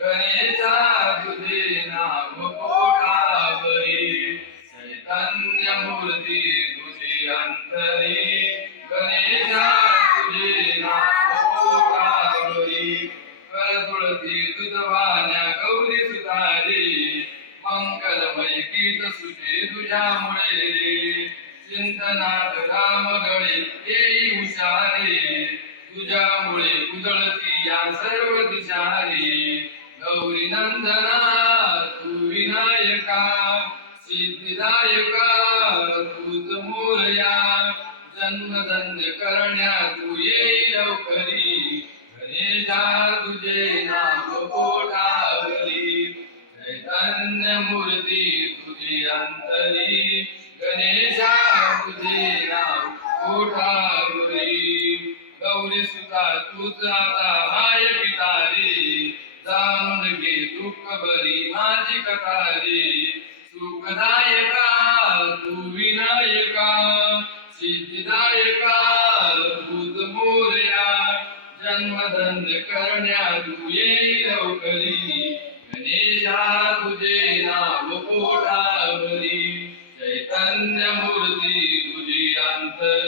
गणेशा तुझे नाम पोटावरी चैतन्य मूर्ती तुझी अंतरी गणेशा तुझे नाम पोटावरी कर तुळसी गौरी मंगलमय गीत तुझ्यामुळे चिंतनात राम गळे येई हुशारे तुझ्यामुळे कुदळती या सर्व दिशारी गौरी नंदना तू विनायका सिद्धिदायका तुझ मोरया जन्मधन्य करण्या तू येई लवकरी. गणेशा तुझे नाम पोटावरी चैतन्य मूर्ती तुझी अंतरी. गणेशा तुझे नाव कोठावरी. गौरी सुता तूच आता माय पितारी जाणून घे दुःख बरी माझी कथारी सुखदायका तू विनायका. सिद्धिदायका तुझ मोरया. जन्मधन्य करण्या तू येई लवकरी. गणेशा तुझे नाव पोटावरी चैतन्य मूर्ती तुझी अंतर